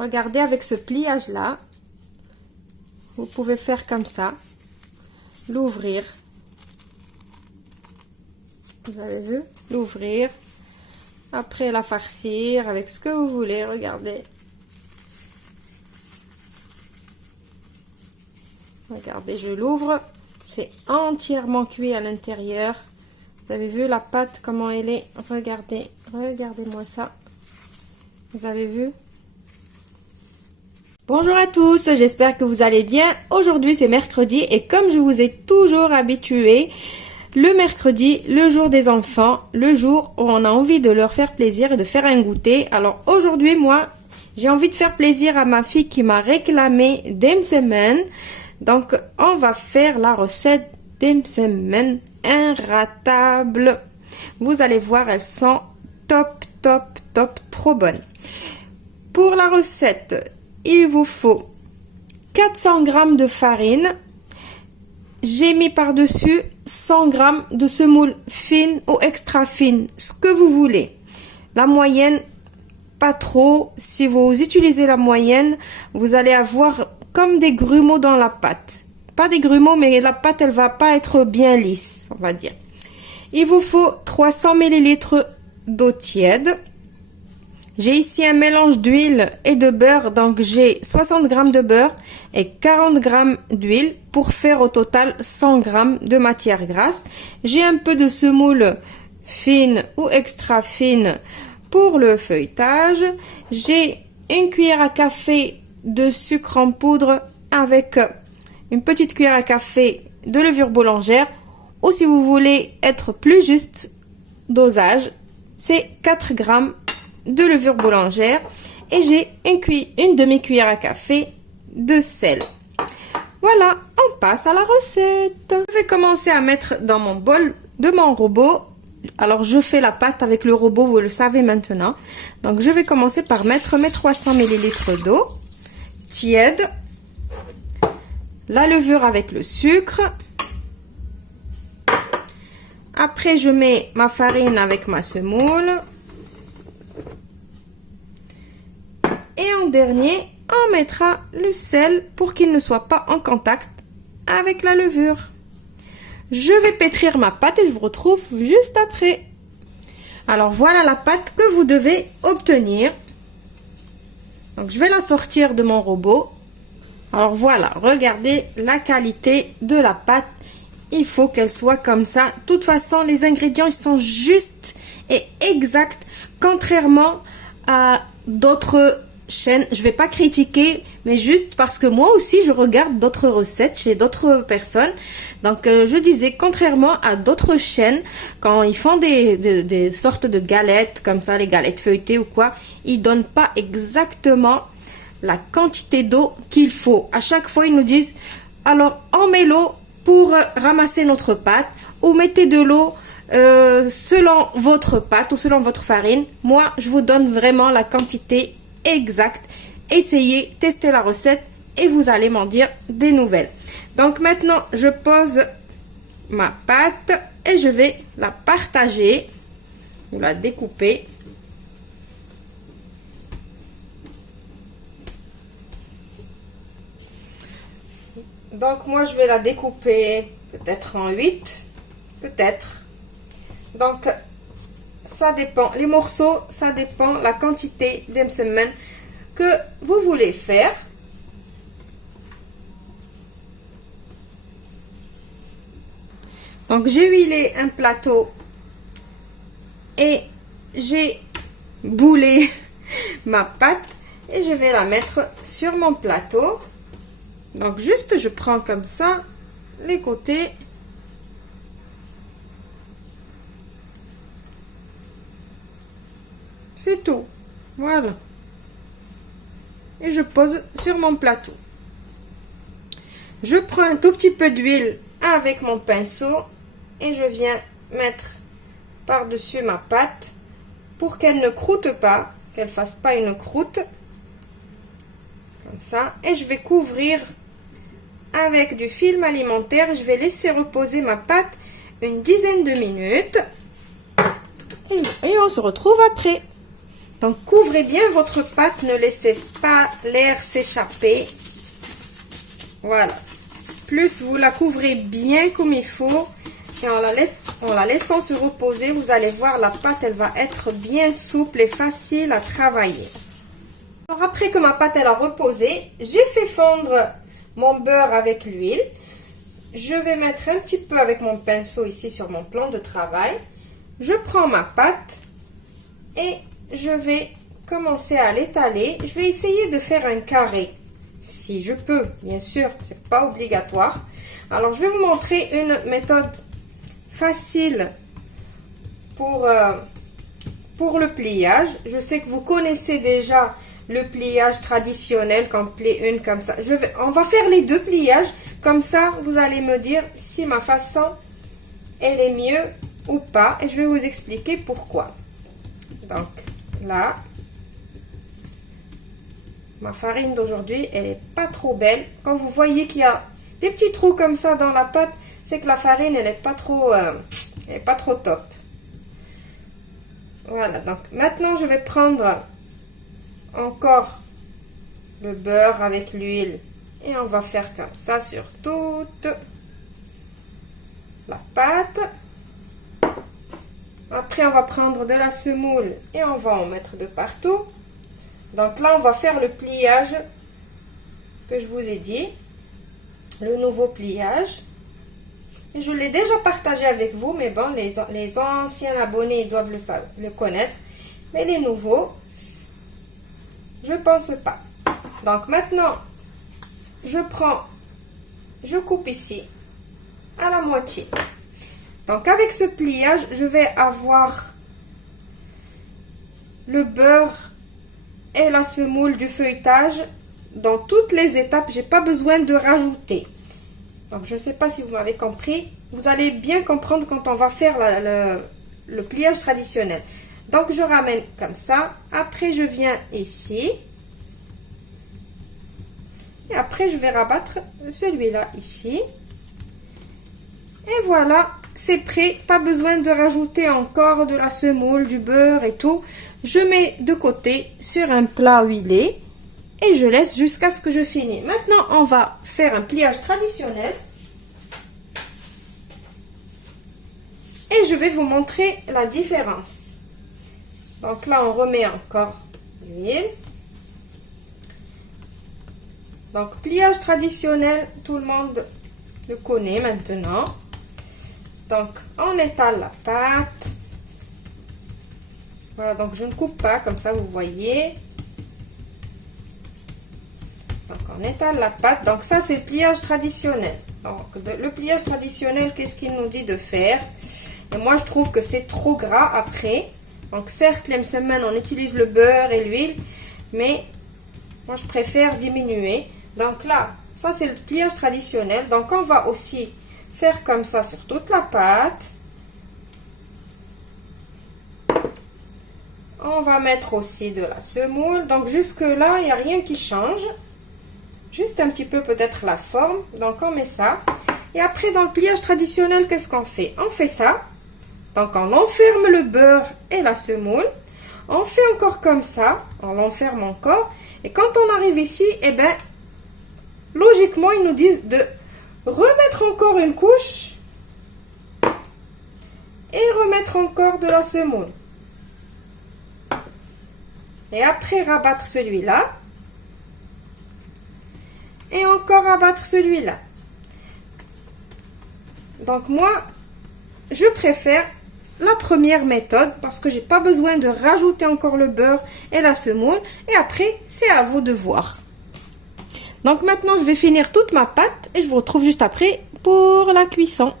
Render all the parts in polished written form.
Regardez avec ce pliage là. Vous pouvez faire comme ça. L'ouvrir. Vous avez vu? L'ouvrir. Après la farcir avec ce que vous voulez. Regardez. Regardez, je l'ouvre. C'est entièrement cuit à l'intérieur. Vous avez vu la pâte, comment elle est? Regardez. Regardez-moi ça. Vous avez vu? Bonjour à tous, j'espère que vous allez bien. Aujourd'hui c'est mercredi et comme je vous ai toujours habitué, le mercredi, le jour des enfants, le jour où on a envie de leur faire plaisir et de faire un goûter. Alors aujourd'hui moi, j'ai envie de faire plaisir à ma fille qui m'a réclamé Demsemen. Donc on va faire la recette Demsemen inratable. Vous allez voir, elles sont top, trop bonnes. Pour la recette, il vous faut 400 g de farine. J'ai mis par-dessus 100 g de semoule fine ou extra fine, ce que vous voulez. La moyenne, pas trop. Si vous utilisez la moyenne, vous allez avoir comme des grumeaux dans la pâte. Pas des grumeaux, mais la pâte, elle va pas être bien lisse, on va dire. Il vous faut 300 ml d'eau tiède. J'ai ici un mélange d'huile et de beurre, donc j'ai 60 g de beurre et 40 g d'huile pour faire au total 100 g de matière grasse. J'ai un peu de semoule fine ou extra fine pour le feuilletage. J'ai une cuillère à café de sucre en poudre avec une petite cuillère à café de levure boulangère, ou si vous voulez être plus juste dosage, c'est 4 g de levure boulangère et j'ai une demi-cuillère à café de sel. Voilà, on passe à la recette. Je vais commencer à mettre dans mon bol de mon robot. Alors je fais la pâte avec le robot, vous le savez maintenant. Donc je vais commencer par mettre mes 300 ml d'eau tiède, la levure avec le sucre. Après je mets ma farine avec ma semoule. Et en dernier, on mettra le sel pour qu'il ne soit pas en contact avec la levure. Je vais pétrir ma pâte et je vous retrouve juste après. Alors voilà la pâte que vous devez obtenir. Donc je vais la sortir de mon robot. Alors voilà, regardez la qualité de la pâte. Il faut qu'elle soit comme ça. De toute façon, les ingrédients ils sont justes et exacts, contrairement à d'autres chaîne. Je vais pas critiquer, mais juste parce que moi aussi je regarde d'autres recettes chez d'autres personnes. Donc je disais, contrairement à d'autres chaînes, quand ils font des sortes de galettes comme ça, les galettes feuilletées ou quoi, ils donnent pas exactement la quantité d'eau qu'il faut. À chaque fois ils nous disent, alors on met l'eau pour ramasser notre pâte, ou mettez de l'eau selon votre pâte ou selon votre farine. Moi je vous donne vraiment la quantité exact. Essayez, testez la recette et vous allez m'en dire des nouvelles. Donc maintenant je pose ma pâte et je vais la partager ou la découper. Donc moi je vais la découper peut-être en 8, peut-être. Donc ça dépend, les morceaux, ça dépend la quantité d'Emsemen que vous voulez faire. Donc j'ai huilé un plateau et j'ai boulé ma pâte et je vais la mettre sur mon plateau. Donc juste je prends comme ça les côtés. C'est tout. Voilà. Et je pose sur mon plateau. Je prends un tout petit peu d'huile avec mon pinceau et je viens mettre par-dessus ma pâte pour qu'elle ne croûte pas, qu'elle fasse pas une croûte. Comme ça. Et je vais couvrir avec du film alimentaire. Je vais laisser reposer ma pâte une dizaine de minutes. Et on se retrouve après. Donc, couvrez bien votre pâte, ne laissez pas l'air s'échapper. Voilà. Plus vous la couvrez bien comme il faut et en la laissant se reposer, vous allez voir la pâte, elle va être bien souple et facile à travailler. Alors, après que ma pâte elle a reposé, j'ai fait fondre mon beurre avec l'huile. Je vais mettre un petit peu avec mon pinceau ici sur mon plan de travail. Je prends ma pâte et je vais commencer à l'étaler. Je vais essayer de faire un carré, si je peux, bien sûr, c'est pas obligatoire. Alors, je vais vous montrer une méthode facile pour le pliage. Je sais que vous connaissez déjà le pliage traditionnel, quand on plie une comme ça. On va faire les deux pliages, comme ça, vous allez me dire si ma façon, elle est mieux ou pas, et je vais vous expliquer pourquoi. Donc, là, ma farine d'aujourd'hui, elle est pas trop belle. Quand vous voyez qu'il y a des petits trous comme ça dans la pâte, c'est que la farine, elle est pas trop top. Voilà, donc maintenant, je vais prendre encore le beurre avec l'huile et on va faire comme ça sur toute la pâte. Après, on va prendre de la semoule et on va en mettre de partout. Donc là, on va faire le pliage que je vous ai dit, le nouveau pliage. Et je l'ai déjà partagé avec vous, mais bon, les anciens abonnés doivent le connaître. Mais les nouveaux, je pense pas. Donc maintenant, je coupe ici à la moitié. Donc avec ce pliage, je vais avoir le beurre et la semoule du feuilletage dans toutes les étapes. J'ai pas besoin de rajouter. Donc je ne sais pas si vous m'avez compris. Vous allez bien comprendre quand on va faire le pliage traditionnel. Donc je ramène comme ça. Après je viens ici. Et après je vais rabattre celui-là ici. Et voilà, c'est prêt. Pas besoin de rajouter encore de la semoule, du beurre et tout. Je mets de côté sur un plat huilé. Et je laisse jusqu'à ce que je finisse. Maintenant, on va faire un pliage traditionnel. Et je vais vous montrer la différence. Donc là, on remet encore l'huile. Donc, pliage traditionnel, tout le monde le connaît maintenant. Donc, on étale la pâte. Voilà, donc je ne coupe pas, comme ça, vous voyez. Donc, on étale la pâte. Donc, ça, c'est le pliage traditionnel. Donc, le pliage traditionnel, qu'est-ce qu'il nous dit de faire? Et moi, je trouve que c'est trop gras après. Donc, certes, les semaines, on utilise le beurre et l'huile. Mais, moi, je préfère diminuer. Donc, là, ça, c'est le pliage traditionnel. Donc, on va aussi faire comme ça sur toute la pâte. On va mettre aussi de la semoule. Donc, jusque-là, il n'y a rien qui change. Juste un petit peu peut-être la forme. Donc, on met ça. Et après, dans le pliage traditionnel, qu'est-ce qu'on fait? On fait ça. Donc, on enferme le beurre et la semoule. On fait encore comme ça. On l'enferme encore. Et quand on arrive ici, eh bien, logiquement, ils nous disent de remettre encore une couche. Et remettre encore de la semoule. Et après, rabattre celui-là. Et encore abattre celui-là. Donc moi, je préfère la première méthode parce que j'ai pas besoin de rajouter encore le beurre et la semoule. Et après, c'est à vous de voir. Donc maintenant, je vais finir toute ma pâte et je vous retrouve juste après pour la cuisson.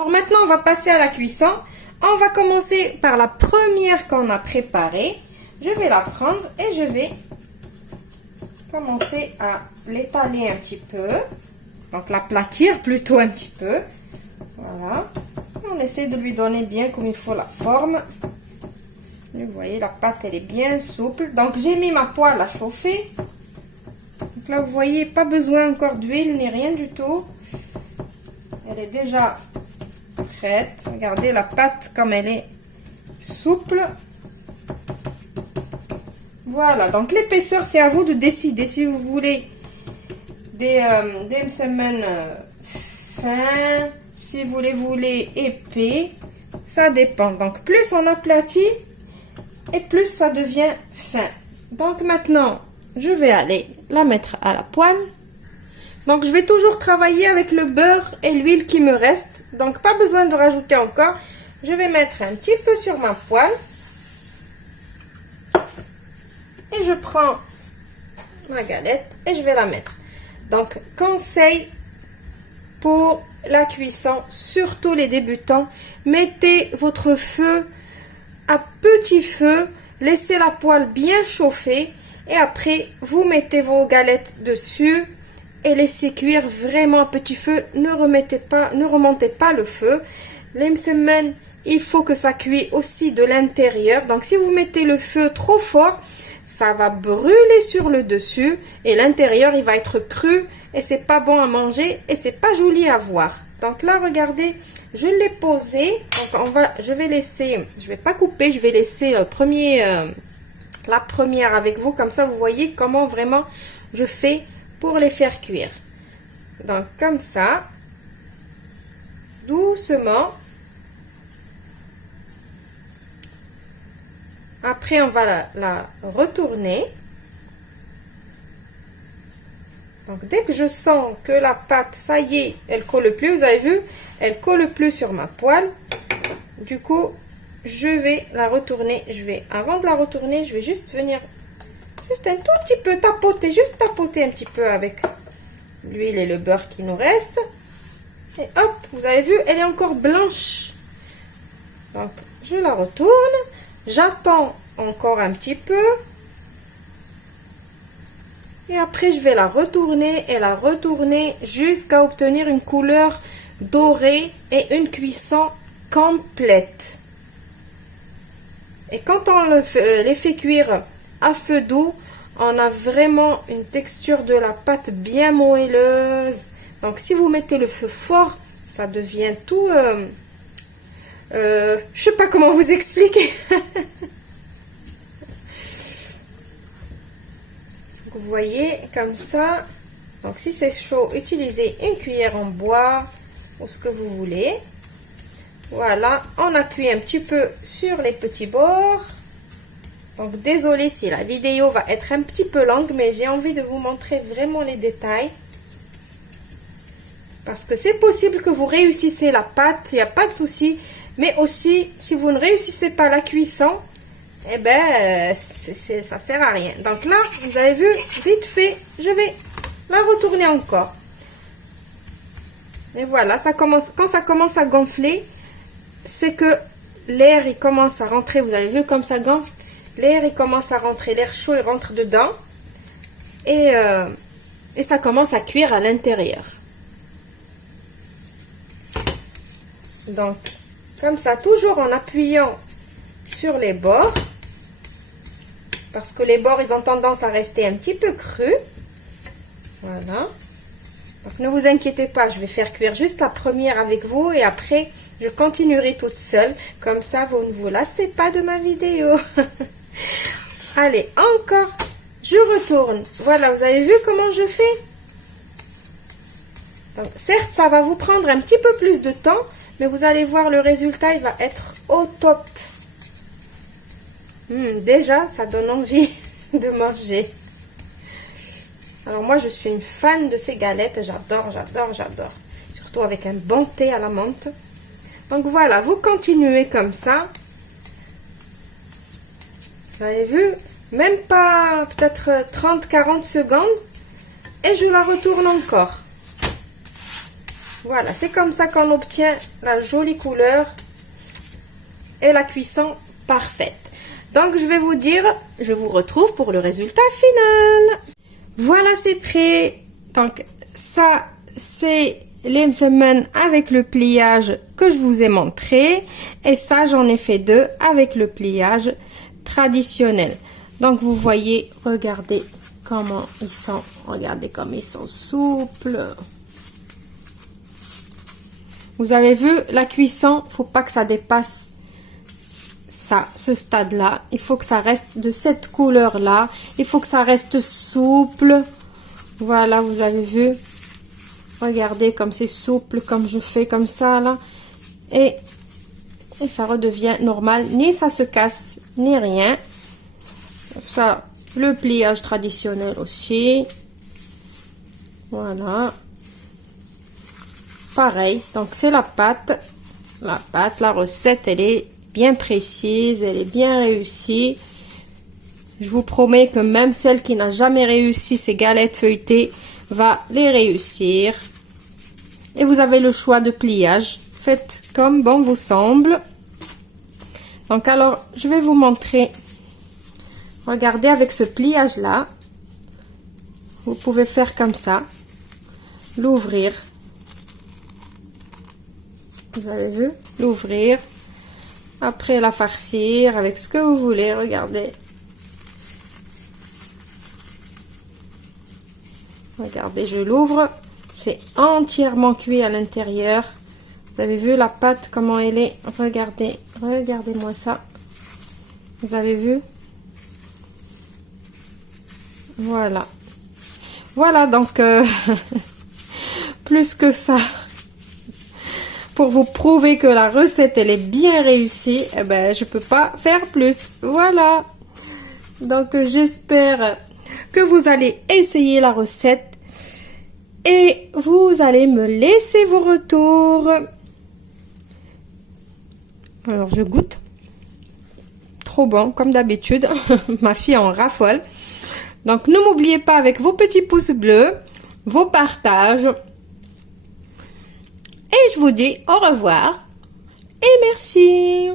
Alors maintenant, on va passer à la cuisson. On va commencer par la première qu'on a préparée. Je vais la prendre et je vais commencer à l'étaler un petit peu. Donc l'aplatir plutôt un petit peu. Voilà. On essaie de lui donner bien comme il faut la forme. Vous voyez, la pâte, elle est bien souple. Donc, j'ai mis ma poêle à chauffer. Donc là, vous voyez, pas besoin encore d'huile ni rien du tout. Elle est déjà prête. Regardez la pâte comme elle est souple. Voilà, donc l'épaisseur, c'est à vous de décider si vous voulez des msemen fins, si vous les voulez épais, ça dépend. Donc plus on aplatit et plus ça devient fin. Donc maintenant, je vais aller la mettre à la poêle. Donc je vais toujours travailler avec le beurre et l'huile qui me reste. Donc pas besoin de rajouter encore. Je vais mettre un petit peu sur ma poêle. Et je prends ma galette et je vais la mettre. Donc, conseil pour la cuisson, surtout les débutants, mettez votre feu à petit feu, laissez la poêle bien chauffer et après, vous mettez vos galettes dessus et laissez cuire vraiment à petit feu. Ne remontez pas le feu. Les msemen, il faut que ça cuise aussi de l'intérieur. Donc, si vous mettez le feu trop fort, ça va brûler sur le dessus et l'intérieur il va être cru et c'est pas bon à manger et c'est pas joli à voir. Donc là regardez, je l'ai posé. Donc je vais pas couper, je vais laisser la première avec vous, comme ça vous voyez comment vraiment je fais pour les faire cuire. Donc comme ça, doucement. Après, on va la retourner. Donc, dès que je sens que la pâte, ça y est, elle colle plus, vous avez vu, elle colle plus sur ma poêle. Du coup, je vais la retourner. Avant de la retourner, je vais juste venir, juste un tout petit peu tapoter, juste tapoter un petit peu avec l'huile et le beurre qui nous reste. Et hop, vous avez vu, elle est encore blanche. Donc, je la retourne. J'attends encore un petit peu. Et après, je vais la retourner et la retourner jusqu'à obtenir une couleur dorée et une cuisson complète. Et quand on les fait cuire à feu doux, on a vraiment une texture de la pâte bien moelleuse. Donc, si vous mettez le feu fort, ça devient tout... je sais pas comment vous expliquer. Vous voyez comme ça. Donc si c'est chaud, utilisez une cuillère en bois ou ce que vous voulez. Voilà, on appuie un petit peu sur les petits bords. Donc désolé si la vidéo va être un petit peu longue, mais j'ai envie de vous montrer vraiment les détails. Parce que c'est possible que vous réussissez la pâte, il n'y a pas de souci. Mais aussi, si vous ne réussissez pas la cuisson, eh ben, ça sert à rien. Donc là, vous avez vu, vite fait, je vais la retourner encore. Et voilà, quand ça commence à gonfler, c'est que l'air, il commence à rentrer. Vous avez vu comme ça gonfle? L'air, il commence à rentrer. L'air chaud, il rentre dedans. Et ça commence à cuire à l'intérieur. Donc, comme ça, toujours en appuyant sur les bords. Parce que les bords, ils ont tendance à rester un petit peu crus. Voilà. Donc, ne vous inquiétez pas, je vais faire cuire juste la première avec vous. Et après, je continuerai toute seule. Comme ça, vous ne vous lassez pas de ma vidéo. Allez, encore. Je retourne. Voilà, vous avez vu comment je fais? Donc, certes, ça va vous prendre un petit peu plus de temps. Mais vous allez voir, le résultat, il va être au top. Déjà, ça donne envie de manger. Alors moi, je suis une fan de ces galettes. J'adore, j'adore, j'adore. Surtout avec un bon thé à la menthe. Donc voilà, vous continuez comme ça. Vous avez vu? Même pas peut-être 30-40 secondes. Et je la retourne encore. Voilà, c'est comme ça qu'on obtient la jolie couleur et la cuisson parfaite. Donc, je vais vous dire, je vous retrouve pour le résultat final. Voilà, c'est prêt. Donc, ça, c'est les msemen avec le pliage que je vous ai montré. Et ça, j'en ai fait 2 avec le pliage traditionnel. Donc, vous voyez, regardez comment ils sont. Regardez comme ils sont souples. Vous avez vu, la cuisson, faut pas que ça dépasse ça, ce stade-là. Il faut que ça reste de cette couleur-là. Il faut que ça reste souple. Voilà, vous avez vu. Regardez comme c'est souple, comme je fais comme ça, là. Et ça redevient normal. Ni ça se casse, ni rien. Ça, le pliage traditionnel aussi. Voilà. Pareil, donc c'est la pâte. La recette, elle est bien précise, elle est bien réussie. Je vous promets que même celle qui n'a jamais réussi ces galettes feuilletées va les réussir. Et vous avez le choix de pliage. Faites comme bon vous semble. Donc alors, je vais vous montrer. Regardez avec ce pliage-là. Vous pouvez faire comme ça. L'ouvrir. Vous avez vu? L'ouvrir. Après la farcir avec ce que vous voulez. Regardez. Regardez, je l'ouvre. C'est entièrement cuit à l'intérieur. Vous avez vu la pâte, comment elle est? Regardez. Regardez-moi ça. Vous avez vu? Voilà. Voilà, donc, plus que ça. Pour vous prouver que la recette, elle est bien réussie, eh ben, je peux pas faire plus. Voilà. Donc, j'espère que vous allez essayer la recette. Et vous allez me laisser vos retours. Alors, je goûte. Trop bon, comme d'habitude. Ma fille en raffole. Donc, ne m'oubliez pas avec vos petits pouces bleus, vos partages. Et je vous dis au revoir et merci.